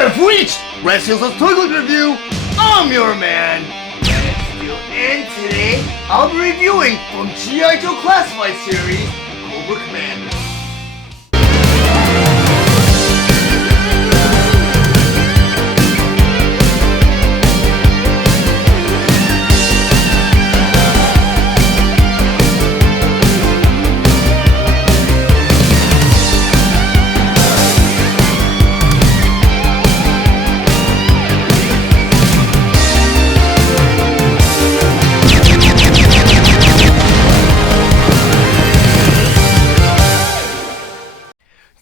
have reached Red Steele's Toy Collection Review. I'm your man, Red Steele, and today I'll be reviewing from G.I. Joe Classified Series, Cobra Commander.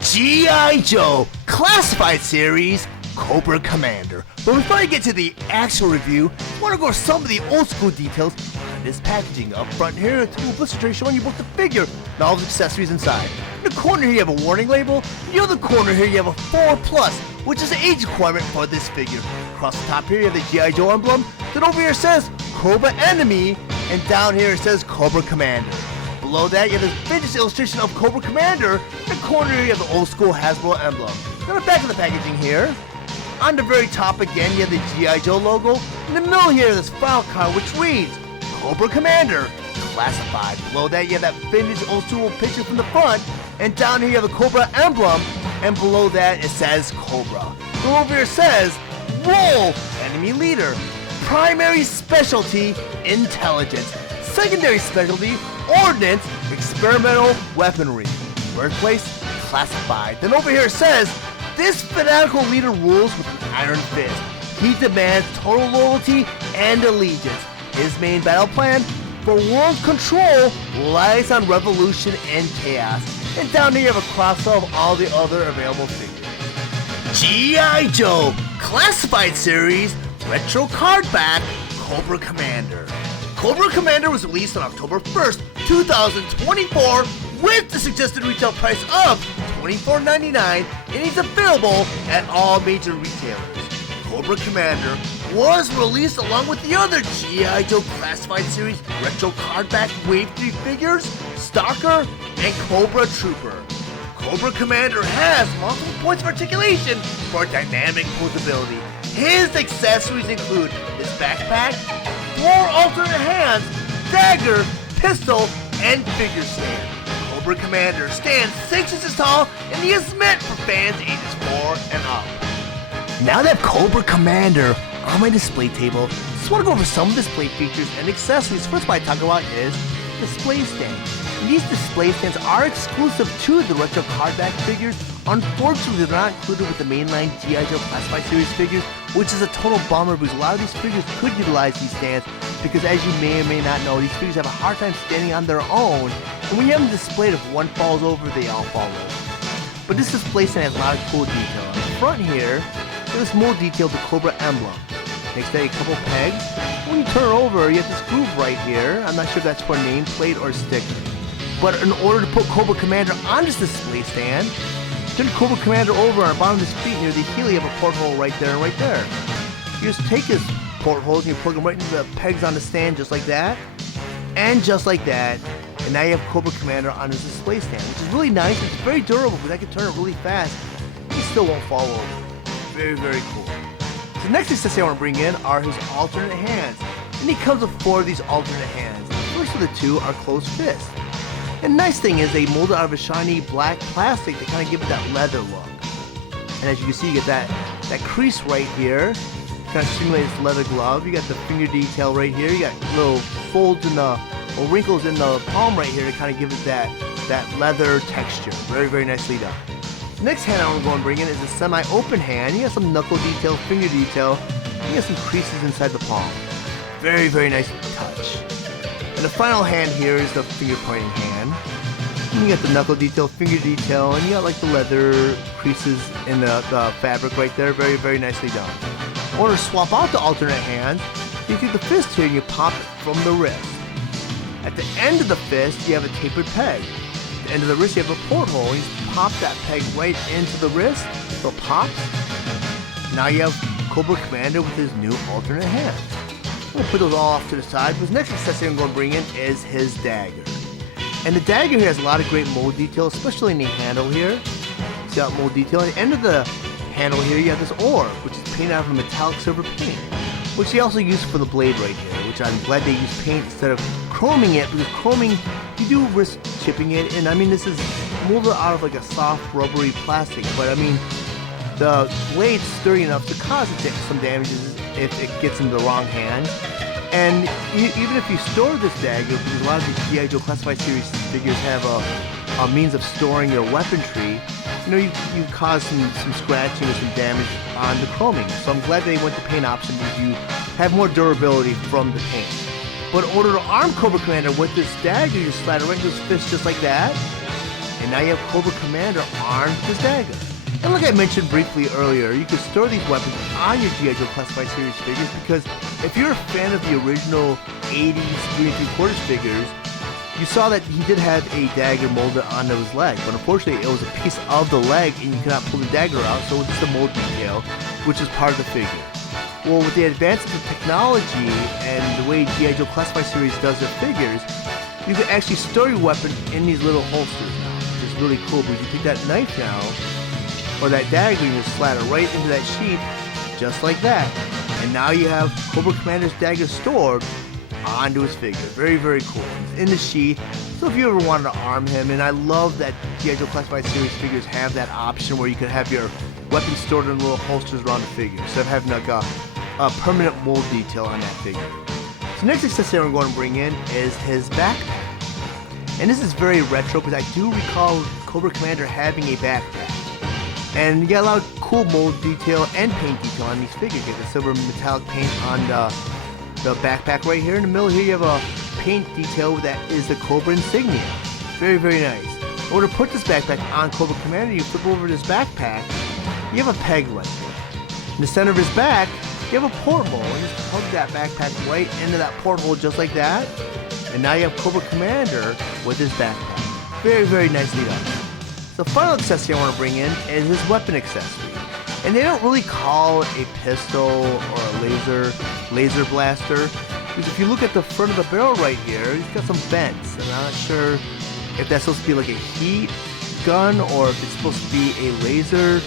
G.I. Joe Classified Series, Cobra Commander. But before I get to the actual review, I want to go over some of the old school details on this packaging. Up front here, a tool blister tray showing you both the figure and all the accessories inside. In the corner here you have a warning label. In the other corner here you have a 4+, which is the age requirement for this figure. Across the top here you have the G.I. Joe emblem. Then over here it says Cobra Enemy, and down here it says Cobra Commander. Below that, you have this vintage illustration of Cobra Commander. In the corner here, you have the old school Hasbro emblem. Then the back of the packaging here. On the very top again, you have the G.I. Joe logo. In the middle here, this file card which reads Cobra Commander Classified. Below that, you have that vintage old school picture from the front. And down here, you have the Cobra emblem. And below that, it says Cobra. Then over here it says Role Enemy Leader. Primary Specialty Intelligence. Secondary Specialty Ordnance, Experimental Weaponry. Birthplace, Classified. Then over here it says, this fanatical leader rules with an iron fist. He demands total loyalty and allegiance. His main battle plan for world control lies on revolution and chaos. And down here you have a cross-sell of all the other available figures. G.I. Joe Classified Series, Retro Cardback, Cobra Commander. Cobra Commander was released on October 1st, 2024 with the suggested retail price of $24.99 and is available at all major retailers. Cobra Commander was released along with the other G.I. Joe Classified Series Retro Cardback Wave 3 figures, Stalker, and Cobra Trooper. Cobra Commander has multiple points of articulation for dynamic posability. His accessories include his backpack, 4 alternate hands, dagger, pistol, and figure stand. Cobra Commander stands 6 inches tall and he is meant for fans ages 4 and up. Now that I have Cobra Commander on my display table, I just want to go over some display features and accessories. First what I talk about is display stand. And these display stands are exclusive to the Retro Cardback figures. Unfortunately, they're not included with the mainline G.I. Joe Classified Series figures, which is a total bummer because a lot of these figures could utilize these stands because, as you may or may not know, these figures have a hard time standing on their own, and when you have them displayed, if one falls over, they all fall over. But this display stand has a lot of cool detail. On the front here, there's more detail to Cobra emblem. Next to a couple pegs. When you turn it over, you have this groove right here. I'm not sure if that's for a nameplate or a sticker. But in order to put Cobra Commander on this display stand, turn Cobra Commander over on the bottom of his feet near the heel, you have a porthole right there and right there. You just take his portholes and you plug them right into the pegs on the stand just like that. And just like that. And now you have Cobra Commander on his display stand, which is really nice. It's very durable because I can turn it really fast. He still won't fall over. Very, very cool. So the next accessory I want to bring in are his alternate hands. And he comes with 4 of these alternate hands. The first of the 2 are closed fists. And the nice thing is they molded out of a shiny black plastic to kind of give it that leather look. And as you can see, you get that crease right here, kind of simulates leather glove. You got the finger detail right here. You got little folds in the, or wrinkles in the palm right here to kind of give it that leather texture. Very, very nicely done. The next hand I want to go and bring in is a semi-open hand. You got some knuckle detail, finger detail. You got some creases inside the palm. Very, very nice touch. And the final hand here is the finger pointing hand. And you got the knuckle detail, finger detail, and you got like the leather creases in the fabric right there. Very, very nicely done. In order to swap out the alternate hand, you take the fist here and you pop it from the wrist. At the end of the fist, you have a tapered peg. At the end of the wrist, you have a porthole. You just pop that peg right into the wrist, so it pops. Now you have Cobra Commander with his new alternate hand. I'm going to put those all off to the side, because the next accessory I'm going to bring in is his dagger. And the dagger here has a lot of great mold detail, especially in the handle here. See that mold detail? At the end of the handle here, you have this orb, which is painted out of a metallic silver paint, which they also use for the blade right here, which I'm glad they use paint instead of chroming it, because chroming, you do risk chipping it, and I mean, this is molded out of like a soft rubbery plastic, but I mean, the blade's sturdy enough to cause it some damages if it gets into the wrong hand. And even if you store this dagger, because a lot of the G.I. Joe Classified Series figures have a means of storing your weaponry, you know, you cause some scratching or some damage on the chroming. So I'm glad they went the paint option because you have more durability from the paint. But in order to arm Cobra Commander with this dagger, you slide it right into his fist just like that. And now you have Cobra Commander armed with this dagger. And like I mentioned briefly earlier, you can store these weapons on your G.I. Joe Classified Series figures because if you're a fan of the original 80s 3 3/4 figures, you saw that he did have a dagger molded onto his leg, but unfortunately it was a piece of the leg and you cannot pull the dagger out, so it's just a mold detail, which is part of the figure. Well, with the advances of technology and the way G.I. Joe Classified Series does their figures, you can actually store your weapon in these little holsters now, which is really cool because you take that knife now, or that dagger, and you just slide it right into that sheath, just like that. And now you have Cobra Commander's dagger stored onto his figure. Very, very cool. It's in the sheath, so if you ever wanted to arm him, and I love that G.I. Joe Classified Series figures have that option where you can have your weapons stored in little holsters around the figure, instead of having like a permanent mold detail on that figure. So next accessory I'm going to bring in is his backpack. And this is very retro because I do recall Cobra Commander having a backpack. And you got a lot of cool mold detail and paint detail on these figures. You get the silver metallic paint on the backpack right here. In the middle here you have a paint detail that is the Cobra insignia. Very, very nice. In order to put this backpack on Cobra Commander, you flip over this backpack, you have a peg right there. In the center of his back, you have a porthole, and just plug that backpack right into that porthole just like that. And now you have Cobra Commander with his backpack. Very, very nicely done. The final accessory I want to bring in is his weapon accessory. And they don't really call it a pistol or a laser blaster. Because if you look at the front of the barrel right here, he's got some vents. And I'm not sure if that's supposed to be like a heat gun or if it's supposed to be a laser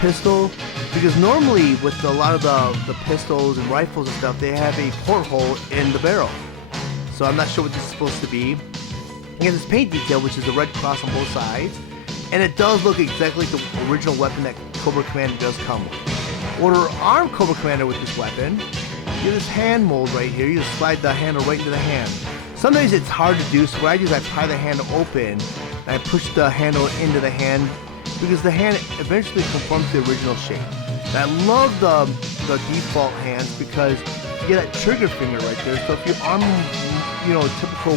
pistol. Because normally with a lot of the pistols and rifles and stuff, they have a porthole in the barrel. So I'm not sure what this is supposed to be. He has this paint detail, which is a red cross on both sides. And it does look exactly like the original weapon that Cobra Commander does come with. In order to arm Cobra Commander with this weapon, you have this hand mold right here. You just slide the handle right into the hand. Sometimes it's hard to do, so what I do is I pry the hand open, and I push the handle into the hand, because the hand eventually conforms to the original shape. And I love the default hands because you get that trigger finger right there, so if you arm, you know, typical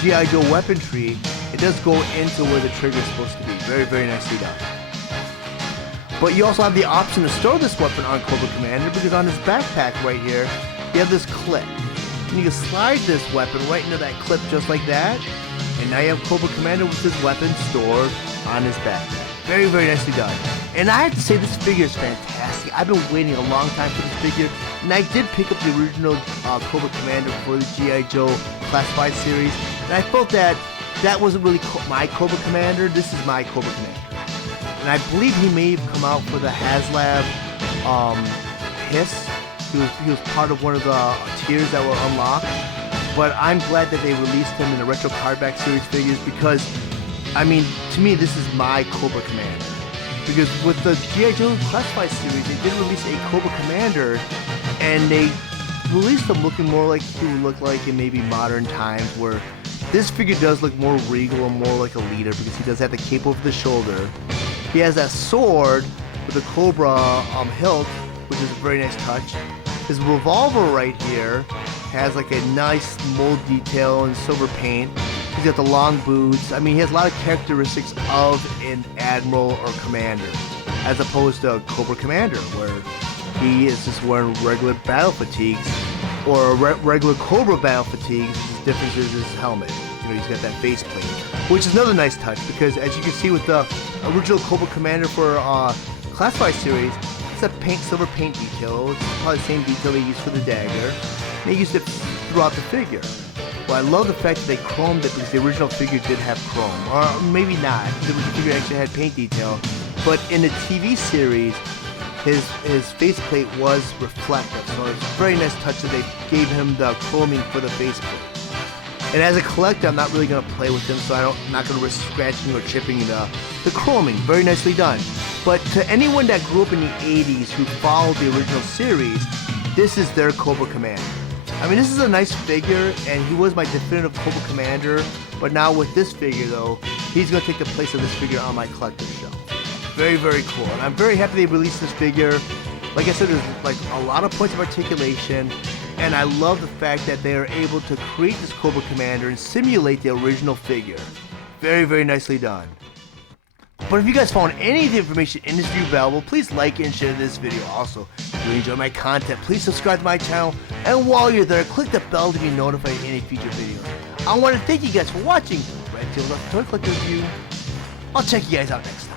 G.I. Joe weaponry, it does go into where the trigger is supposed to be. Very, very nicely done. But you also have the option to store this weapon on Cobra Commander because on his backpack right here, you have this clip. And you can slide this weapon right into that clip just like that. And now you have Cobra Commander with his weapon stored on his backpack. Very, very nicely done. And I have to say this figure is fantastic. I've been waiting a long time for this figure. And I did pick up the original Cobra Commander for the G.I. Joe Classified Series. And I felt that wasn't really my Cobra Commander. This is my Cobra Commander. And I believe he may have come out for the HasLab Hiss. He was part of one of the tiers that were unlocked. But I'm glad that they released him in the Retro Cardback Series figures because, I mean, to me, this is my Cobra Commander. Because with the G.I. Joe Classified Series, they did release a Cobra Commander, and they released him looking more like he would look like in maybe modern times, where this figure does look more regal and more like a leader because he does have the cape over the shoulder. He has that sword with the Cobra hilt, which is a very nice touch. His revolver right here has like a nice mold detail and silver paint. He's got the long boots. I mean, he has a lot of characteristics of an admiral or commander, as opposed to Cobra Commander, where he is just wearing regular battle fatigues, or regular Cobra battle fatigues. The difference is his helmet. You know, he's got that face plate, which is another nice touch because, as you can see with the original Cobra Commander for Classified Series, it's a silver paint detail. It's probably the same detail they used for the dagger. They used it throughout the figure. Well, I love the fact that they chromed it because the original figure did have chrome, or maybe not. The figure actually had paint detail, but in the TV series, his faceplate was reflective, so it's a very nice touch that they gave him the chroming for the faceplate. And as a collector, I'm not really going to play with him, so I'm not going to risk scratching or chipping the chroming. Very nicely done. But to anyone that grew up in the 80s who followed the original series, this is their Cobra Commander. I mean, this is a nice figure, and he was my definitive Cobra Commander, but now with this figure, though, he's going to take the place of this figure on my collector's shelf. Very, very cool, and I'm very happy they released this figure. Like I said, there's like a lot of points of articulation, and I love the fact that they are able to create this Cobra Commander and simulate the original figure. Very, very nicely done. But if you guys found any of the information in this review valuable, please like and share this video. Also, if you enjoy my content, please subscribe to my channel, and while you're there, click the bell to be notified of any future videos. I want to thank you guys for watching Red Tail Toy Collector Review. I'll check you guys out next time.